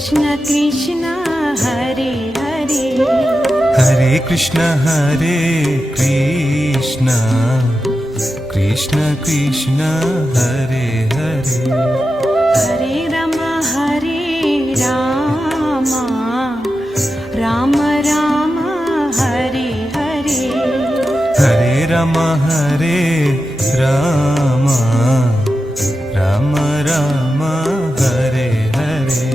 कृष्ण कृष्ण हरे हरे हरे कृष्ण कृष्ण कृष्ण हरे हरे हरे राम राम राम हरे हरे हरे राम राम राम राम हरे हरे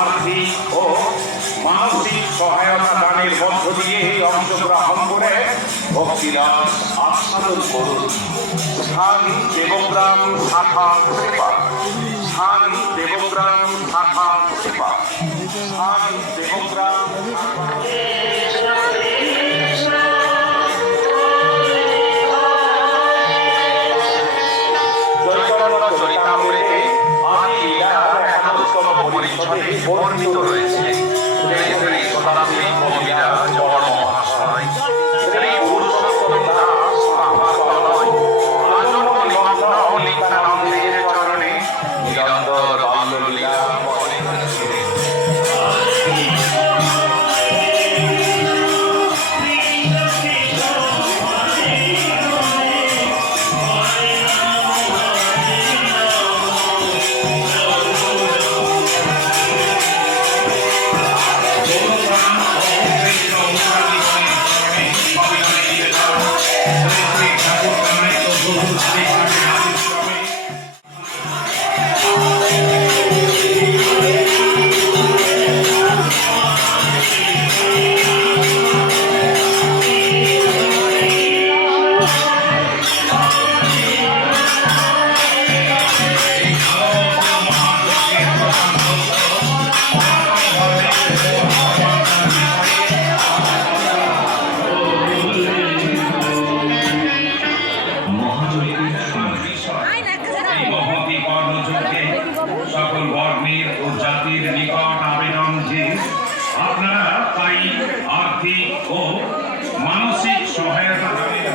আর্থিক ও মানসিক সহায়তা দানের মধ্য দিয়ে অংশগ্রহণ করে ভক্তিলাভ আস্বাদন করুন। স্বামী দেবগ্রাম শাখা সেবা, স্বামী দেবগ্রাম শাখা সেবা, স্বামী দেবগ্রাম চরিতামৃতে আদি লীলার একাদশতম পরিচ্ছদে বর্ণিত রয়েছে। শ্রী শতাব্দী কবিরা জড় মহাশয় শ্রী পুরুষোত্তম দাস মহাশয় আজন্ম নিমগ্ন নিত্যানন্দের চরণে নিরন্তর বাল্যলীলা মনে করেছিলেন। সকল বর্ণের ও জাতির নিকট আবেদন যে আপনারা তাই আর্থিক ও মানসিক সহায়তা দানের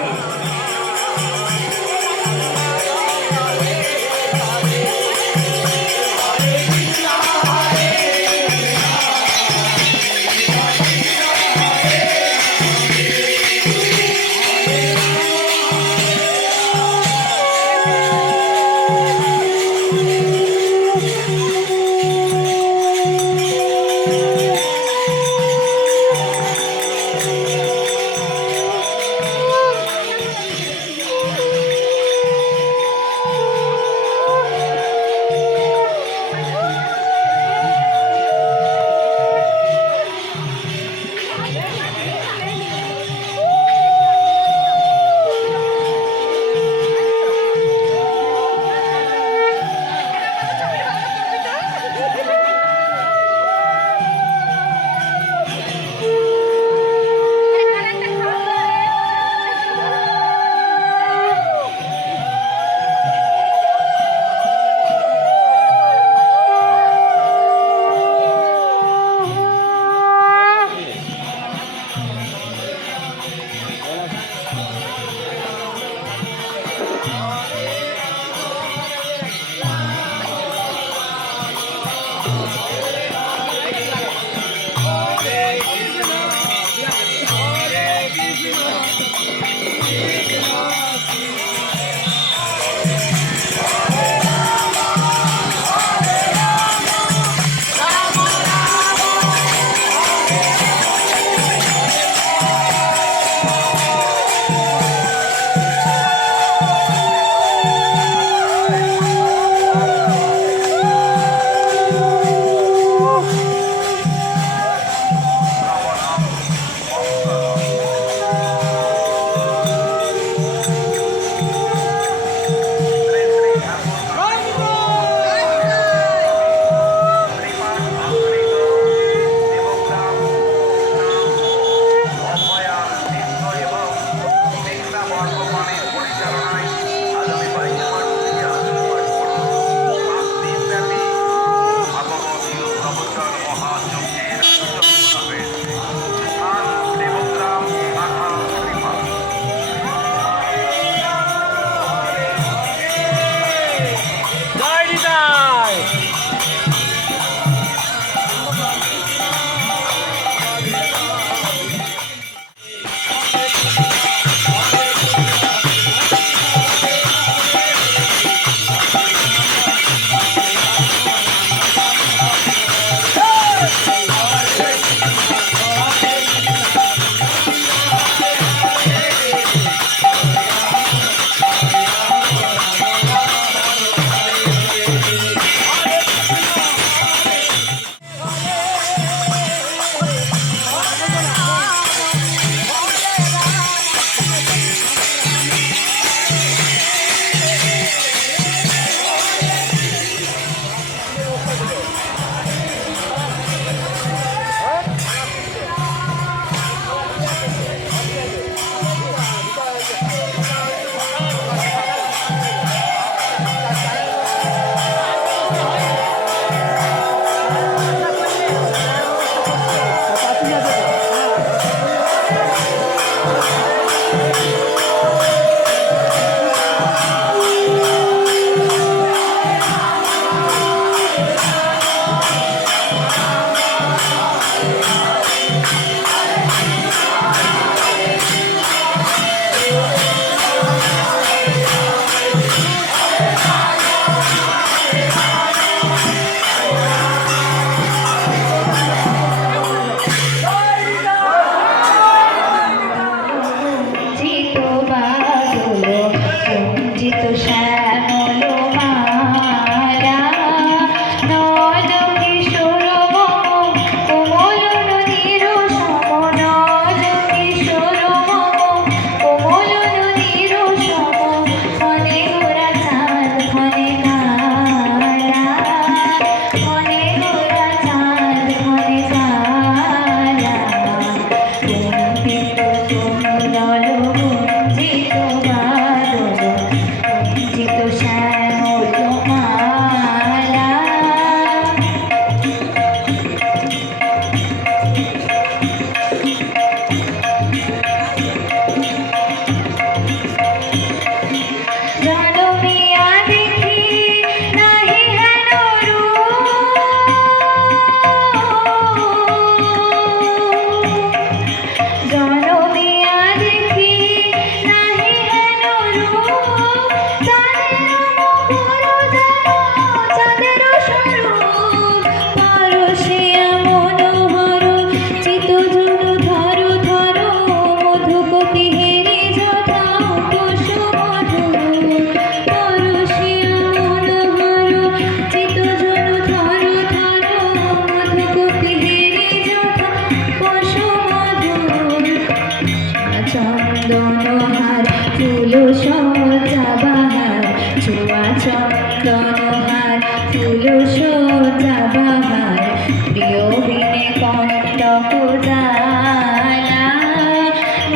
চন্দনহার ফুল সজ্জা বাহার প্রিয় বিনে কণ্টক জ্বালা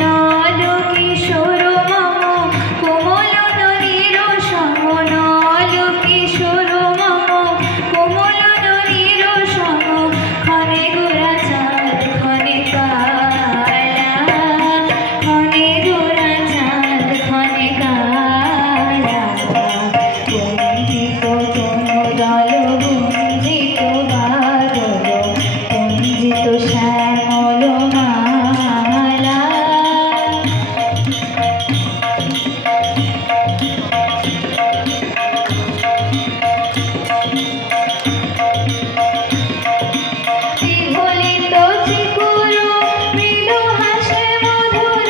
নল কিশোর মম কোমল নদীর সম নল কিশোর মম কোমল নদীর সম ক্ষণে গোরা চাঁদ ক্ষণে কালা ক্ষণে গোরা চাঁদ ক্ষণে কালা কুঞ্জিত তনু দল গুঞ্জিত বাদল কুঞ্জিত শ্যামল মালা বিহলিত চিকুর মৃদু হাসে মধুর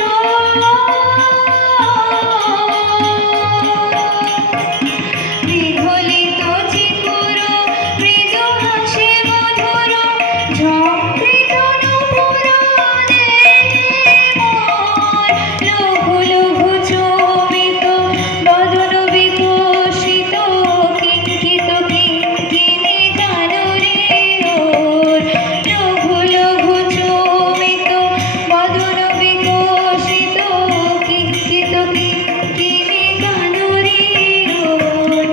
বিহলিত চিকুর মৃদু হাসে মধুর ঝঙ্কৃত নূপুর লঘু লঘু চমিত বদন বিকশিত কিঙ্কিত কিঙ্কিণী গানরে ওর লঘু লঘু চমিত বদন বিকশিত কিঙ্কিত কিঙ্কিণী গানরে ওর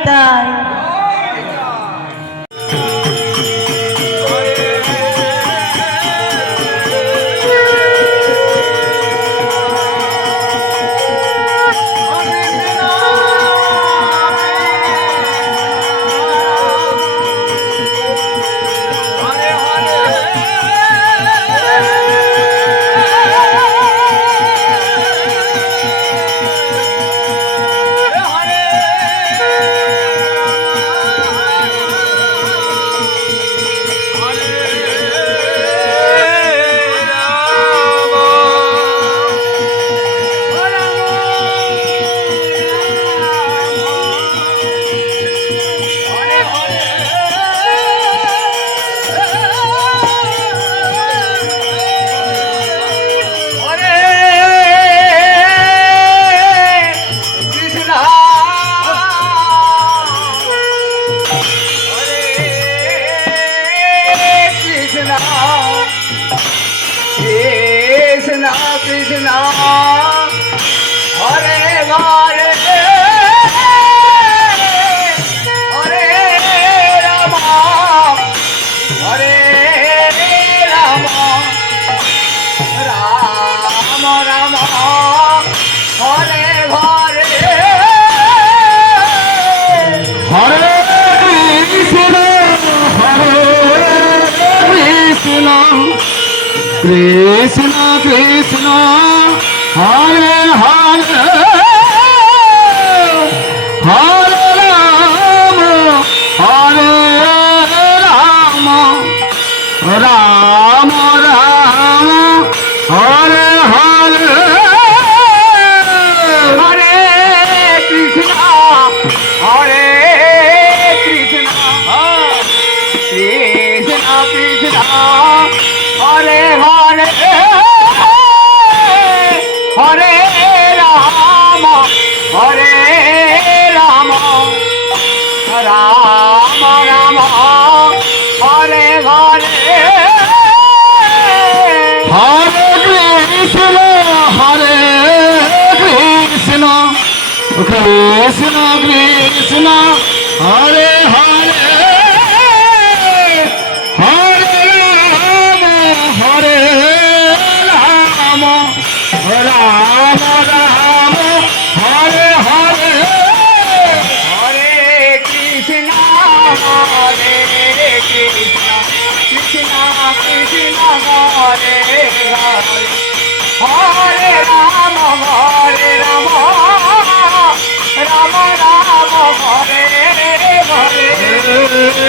নিতাই। কৃষ্ণ কৃষ্ণ হরে হরে হরে রাম হরে রাম রাম রাম হরে হরে হরে কৃষ্ণ হরে কৃষ্ণ কৃষ্ণ কৃষ্ণ হরে হরে হরে রাম হরে রাম রাম রাম হরে হরে হরে কৃষ্ণ হরে কৃষ্ণ কৃষ্ণ কৃষ্ণ হরে হরে হরে রাম রাম রাম হরে হরে হরে কৃষ্ণ হরে কৃষ্ণ কৃষ্ণ কৃষ্ণ হরে হরে হরে রাম রাম রাম হরে হরে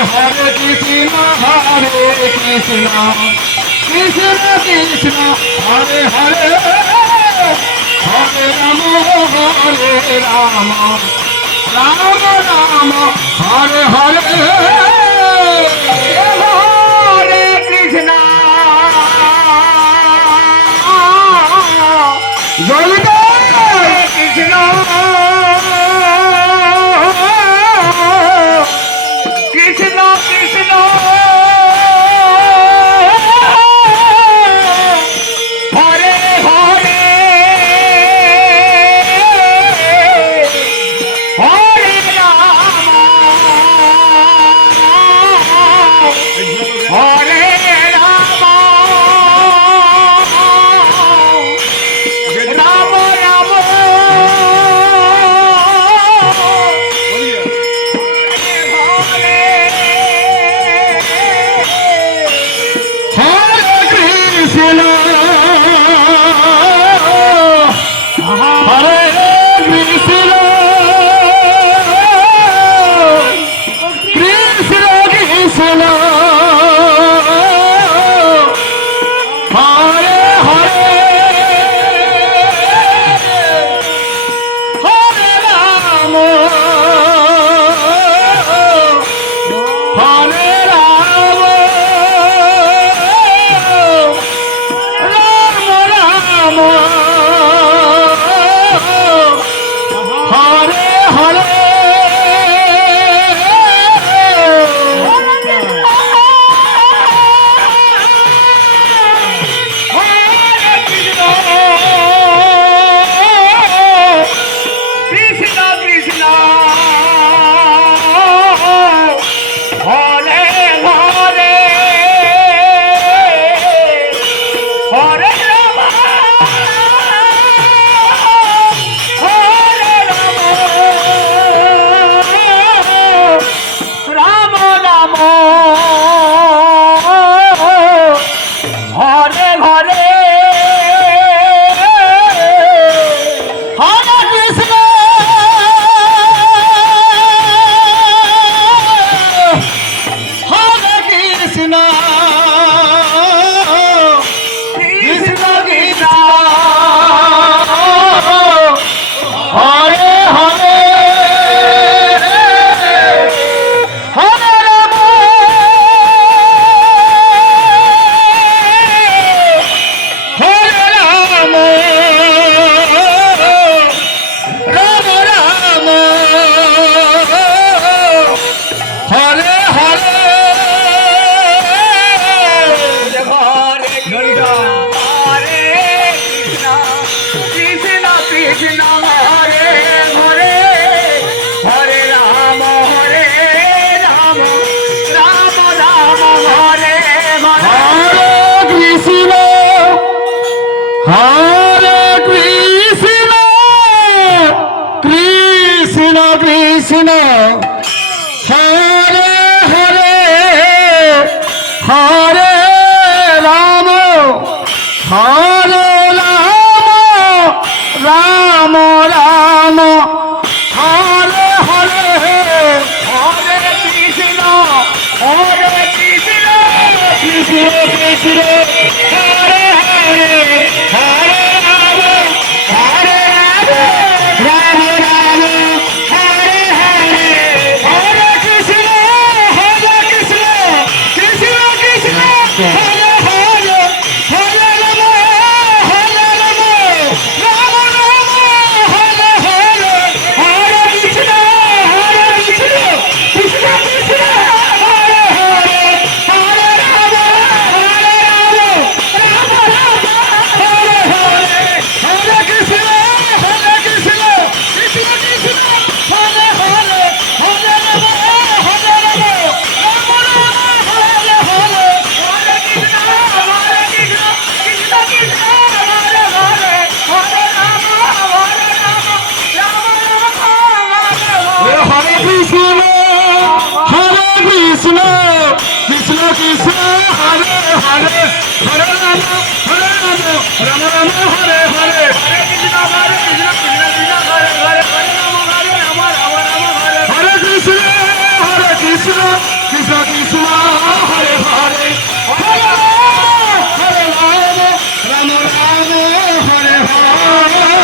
হরে কৃষ্ণ কৃষ্ণ কৃষ্ণ হরে হরে হরে রাম রাম রাম হরে হরে হরে কৃষ্ণ জয় কৃষ্ণ কৃষ্ণ কৃষ্ণ হরে হরে হরে রাম হরে হরে হরে রাম হরে রাম রাম রাম হরে হরে হরে কৃষ্ণ কৃষ্ণ কৃষ্ণ হরে হরে হরে রাম হরে রাম রাম হরে হরে হরে কৃষ্ণ কৃষ্ণ কৃষ্ণ হরে হরে হরে রাম রাম রাম হরে হরে হরে কৃষ্ণ কৃষ্ণ কৃষ্ণ হরে হরে হরে রাম হরে হরে হরে কৃষ্ণ কৃষ্ণ কৃষ্ণ হরে হরে হরে রাম হরে হরে কৃষ্ণ কৃষ্ণ কৃষ্ণ হরে হরে হরে রাম হরে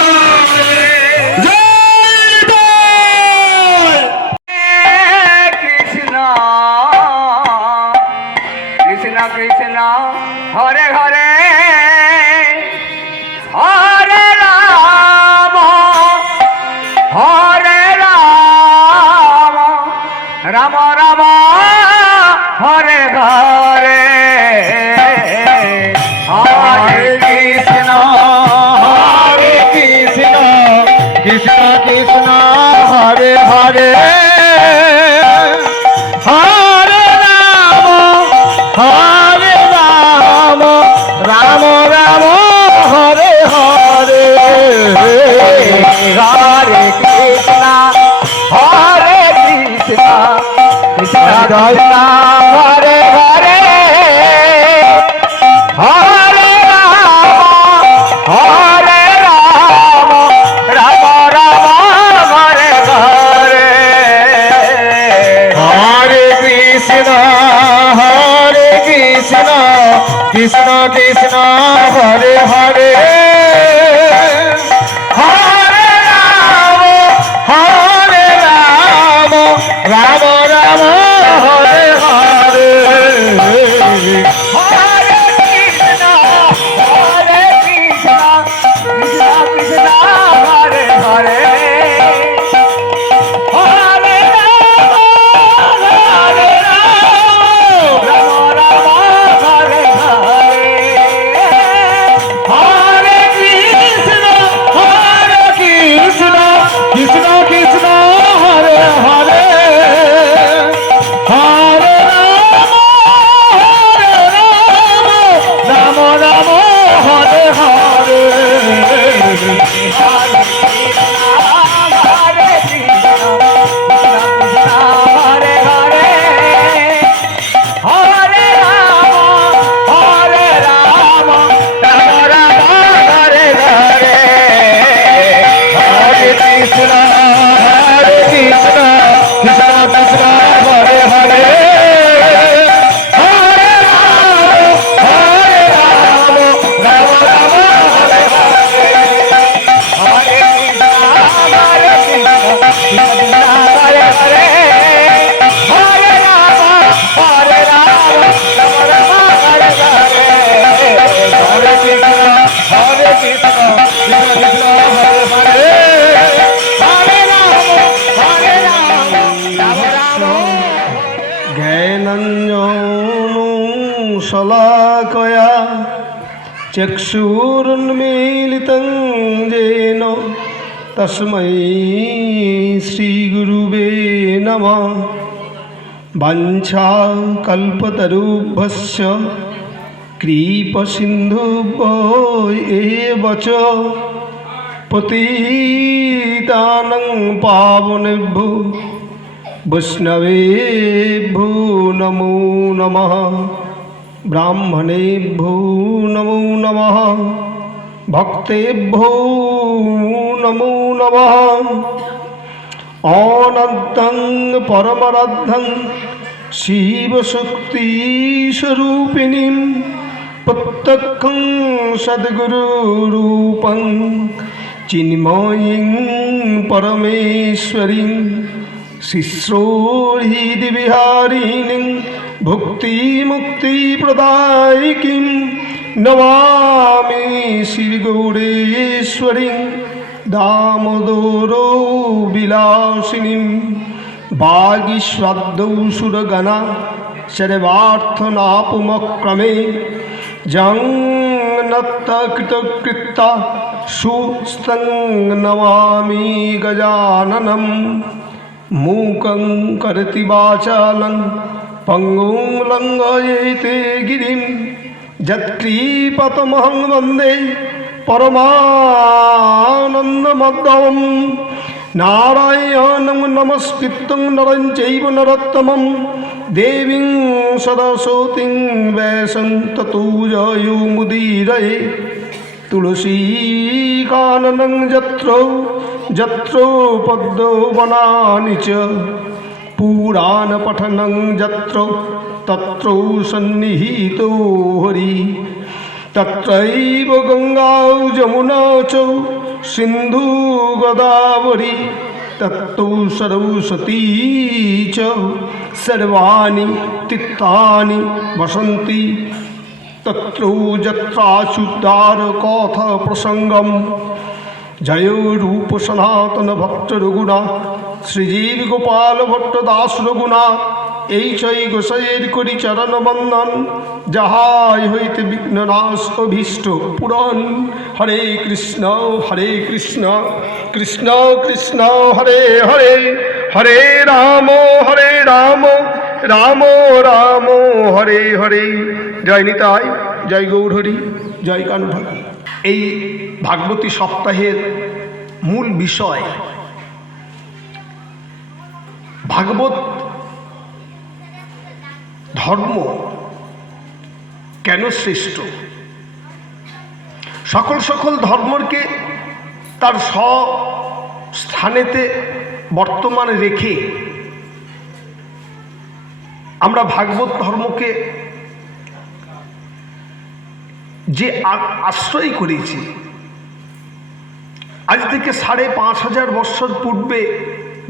কৃষ্ণ কৃষ্ণ কৃষ্ণ হরে হরে হরে রাম রাম রাম হরে হরে হরে কৃষ্ণ হরে কৃষ্ণ কৃষ্ণ কৃষ্ণ কৃষ্ণ হরে হরে হরে রাম রাম হরে হরে জয় জয় কৃষ্ণ কৃষ্ণ কৃষ্ণ হরে হরে হরে রাম রাম রাম হরে হরে হরে কৃষ্ণ কৃষ্ণ কৃষ্ণ হরে হরে হরে রাম রাম রাম হরে হরে হরে কৃষ্ণ কৃষ্ণ কৃষ্ণ হরে হরে হরে রাম রাম রাম হরে হরে হরে কৃষ্ণ কৃষ্ণ কৃষ্ণ হরে হরে হরে রাম রাম রাম হরে হরে হরে কৃষ্ণ কৃষ্ণ কৃষ্ণ হরে হরে হরে রাম রাম রাম হরে হরে হরে কৃষ্ণ কৃষ্ণ কৃষ্ণ হরে হরে হরে রাম রাম হরে হরে হরে কৃষ্ণ হরে হরে হরে রাম রাম রাম হরে হরে হরে কৃষ্ণ কৃষ্ণ কৃষ্ণ হরে হরে হরে রাম রাম রাম হরে হরে হরে কৃষ্ণ কৃষ্ণ হরে হরে হরে রাম রাম রাম হরে হরে হরে কৃষ্ণ কৃষ্ণ কৃষ্ণ হরে হরে হরে রাম রাম রাম জ্ঞানাঞ্জনো শলাকয়া চক্ষুरुन्मीलितं येन तस्मै श्रीगुरुवे नमः वाञ्छाकल्पतरुभ्यश्च कृपसिन्धुभ्यो एव च पतितानं पावनेभ्यो वैष्णवेभ्यो नमो नमः ब्राह्मणेभ्यो नमो नमः भक्तेभ्यो नमो नमः अनन्तं परमरद्धं शिवशक्तिस्वरूपिणीं प्रत्यक्षं सद्गुरुरूपं चिन्मयीं परमेश्वरीं शिश्रोहृदिविहारिणीं भुक्तिमुक्तिप्रदायिकीं नमामि श्रीगौरेश्वरीं दामोदरो विलासिनीं वागीश्वरदौ सुरगणा सर्वार्थनापुमक्रमे जं नत्तकृतकृत्ता सुस्तं नमामि गजाननं मूकं करति वाचालं पंगुं लङ्घयेते गिरिं यत्कृपातमहं वन्दे परमानन्दमाधवं नारायणं नमस्कृतं नरं चैव नरोत्तमं देवीं सरस्वतीं वैशं ततो जयो मुदीरये तुलसीकाननं यत्र पद्मवनानि च पुराणपठनं यत्र तत्र सन्निहितो हरि तत्रैव गंगा जमुना च सिंधु गोदावरी तत्तौ सरस्वती च सर्वाणि तीर्थानि वसन्ति तत्रौ यत्राच्युतार कथ प्रसंगम जय रूप सनातन भक्त रघुनाथ श्रीजीव गोपाल भट्ट दास रघुनाथ এই ছয় গোসাইয়ের করি চরণ বন্দন যাহাই হইতে বিঘ্ননাশ অভীষ্ট পূরণ হরে কৃষ্ণ কৃষ্ণ কৃষ্ণ হরে হরে হরে রাম রাম রাম হরে হরে জয় নিতাই জয় গৌরহরি জয় কানু ঠাকুর। এই ভাগবতী সপ্তাহের মূল বিষয় ভাগবত ধর্ম কেন শ্রেষ্ঠ। সকল ধর্মকে তার স্থানেতে বর্তমান রেখে আমরা ভাগবত ধর্মকে যে আশ্রয় করেছি, আজ থেকে ৫,৫০০ বৎসর পূর্বে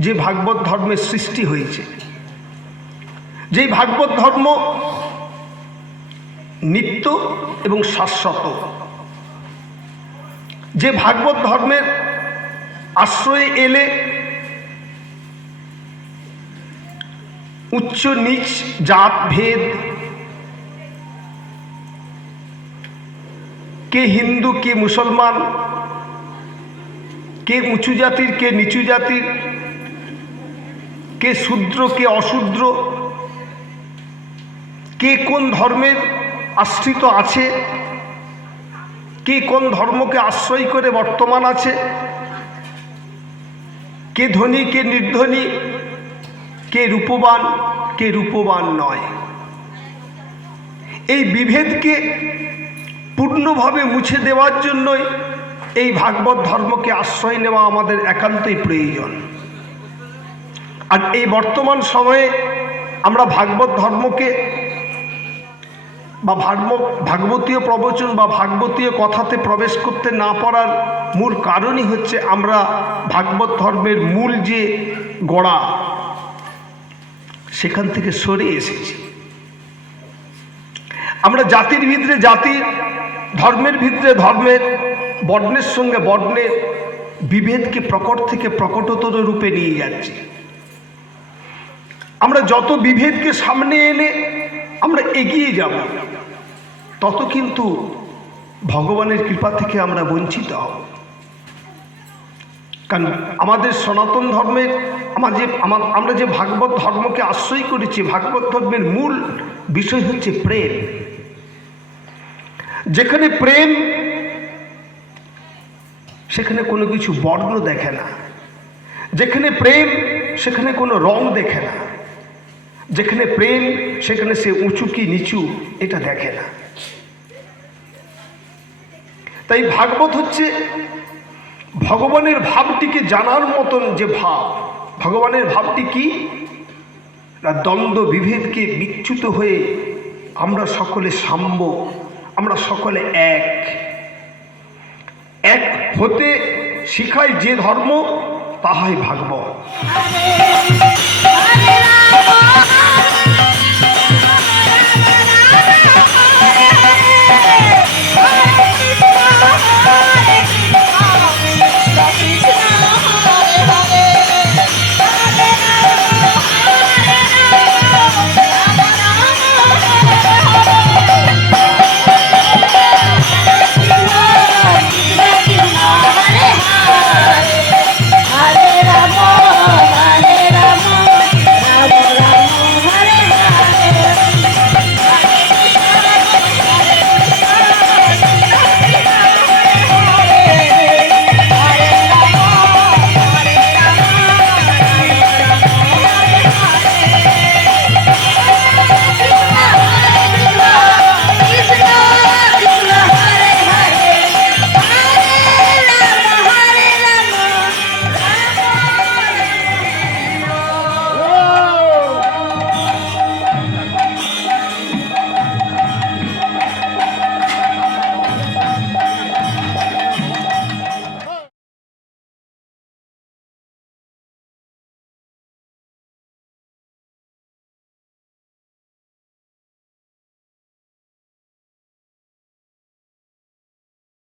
যে ভাগবত ধর্মের সৃষ্টি হয়েছে, যেই ভাগবত ধর্ম নিত্য এবং শাশ্বত, যে ভাগবত ধর্মের আশ্রয়ে এলে উচ্চ নীচ জাত ভেদ, কে হিন্দু কে মুসলমান, কে উঁচু জাতির কে নিচু জাতির, কে শূদ্র কে অশূদ্র, কে কোন ধর্মের আশ্রিত আছে, কে কোন ধর্মকে আশ্রয় করে বর্তমান আছে, কে ধনী কে নির্ধনী, কে রূপবান নয়, এই বিভেদকে পূর্ণভাবে মুছে দেওয়ার জন্যই এই ভাগবত ধর্মকে আশ্রয় নেওয়া আমাদের একান্তই প্রয়োজন। আর এই বর্তমান সময়ে আমরা ভাগবত ধর্মকে বা ভাগবতীয় প্রবচন বা ভাগবতীয় কথাতে প্রবেশ করতে না পারার মূল কারণই হচ্ছে আমরা ভাগবত ধর্মের মূল যে গোড়া সেখান থেকে সরে এসেছি। আমরা জাতির ভিতরে জাতির, ধর্মের ভিতরে ধর্মের, বর্ণের সঙ্গে বর্ণের বিভেদকে প্রকট থেকে প্রকটতর রূপে নিয়ে যাচ্ছি। আমরা যত বিভেদকে সামনে এনে আমরা এগিয়ে যাব, তত কিন্তু ভগবানের কৃপা থেকে আমরা বঞ্চিত হব। কারণ আমাদের সনাতন ধর্মের আমরা যে ভাগবত ধর্মকে আশ্রয় করেছি, ভাগবত ধর্মের মূল বিষয় হচ্ছে প্রেম। যেখানে প্রেম সেখানে কোনো কিছু বর্ণ দেখে না, যেখানে প্রেম সেখানে কোনো রং দেখে না, যেখানে প্রেম সেখানে সে উঁচু কি নিচু এটা দেখে না। তাই ভাগবত হচ্ছে ভগবানের ভাবটিকে জানার মতন যে ভাব। ভগবানের ভাবটি কি না, দ্বন্দ্ব বিভেদকে বিচ্যুত হয়ে আমরা সকলে সাম্য, আমরা সকলে এক এক হতে শিখায় যে ধর্ম তাহাই ভাগবত।